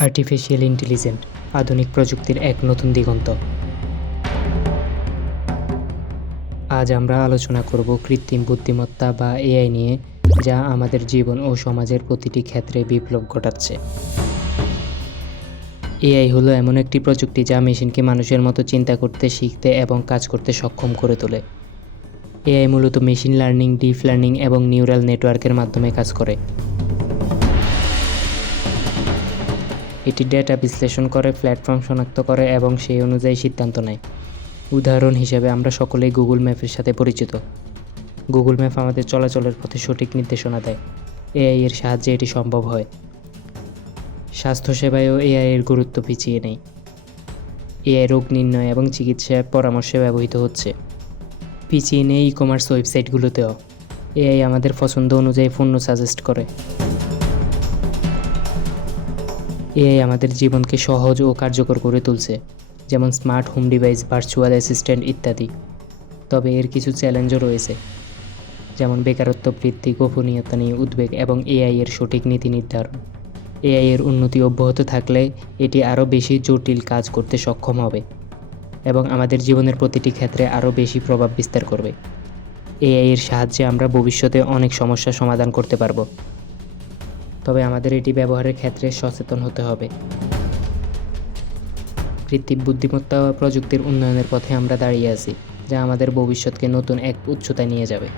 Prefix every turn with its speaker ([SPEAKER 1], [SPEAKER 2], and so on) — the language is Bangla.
[SPEAKER 1] আর্টিফিশিয়াল ইন্টেলিজেন্ট আধুনিক প্রযুক্তির এক নতুন দিগন্ত। আজ আমরা আলোচনা করব কৃত্রিম বুদ্ধিমত্তা বা এআই নিয়ে, যা আমাদের জীবন ও সমাজের প্রতিটি ক্ষেত্রে বিপ্লব ঘটাচ্ছে। এআই হলো এমন একটি প্রযুক্তি যা মেশিনকে মানুষের মতো চিন্তা করতে, শিখতে এবং কাজ করতে সক্ষম করে তোলে। এআই মূলত মেশিন লার্নিং, ডিপ লার্নিং এবং নিউরাল নেটওয়ার্কের মাধ্যমে কাজ করে। এটি ডেটা বিশ্লেষণ করে, প্ল্যাটফর্ম শনাক্ত করে এবং সেই অনুযায়ী সিদ্ধান্ত নেয়। উদাহরণ হিসেবে আমরা সকলেই গুগল ম্যাপের সাথে পরিচিত। গুগল ম্যাপ আমাদের চলাচলের পথে সঠিক নির্দেশনা দেয়। এআই এর সাহায্যে এটি সম্ভব হয়। স্বাস্থ্যসেবায়ও এআই এর গুরুত্ব পিছিয়ে নেই। এআই রোগ নির্ণয় এবং চিকিৎসার পরামর্শে ব্যবহৃত হচ্ছে। পিছিয়ে নেই ই কমার্স ওয়েবসাইটগুলোতেও এআই আমাদের পছন্দ অনুযায়ী পণ্য সাজেস্ট করে। এআই আমাদের জীবনকে সহজ ও কার্যকর করে তুলছে, যেমন smart home device virtual assistant ইত্যাদি। তবে এর কিছু চ্যালেঞ্জও রয়েছে, যেমন বেকারত্ব বৃদ্ধি, গোপনীয়তা নিয়ে উদ্বেগ এবং এআই এর সঠিক নীতি নির্ধারণ। এআই এর উন্নতি অব্যাহত থাকলে এটি আরও বেশি জটিল কাজ করতে সক্ষম হবে এবং আমাদের জীবনের প্রতিটি ক্ষেত্রে আরও বেশি প্রভাব বিস্তার করবে। এআই এর সাহায্যে আমরা ভবিষ্যতে অনেক সমস্যার সমাধান করতে পারব। তবে আমাদের এটি ব্যবহারের ক্ষেত্রে সচেতন হতে হবে। কৃত্রিম বুদ্ধিমত্তা ও প্রযুক্তির উন্নয়নের পথে আমরা দাঁড়িয়ে আছি, যা আমাদের ভবিষ্যৎকে নতুন এক উচ্চতায় নিয়ে যাবে।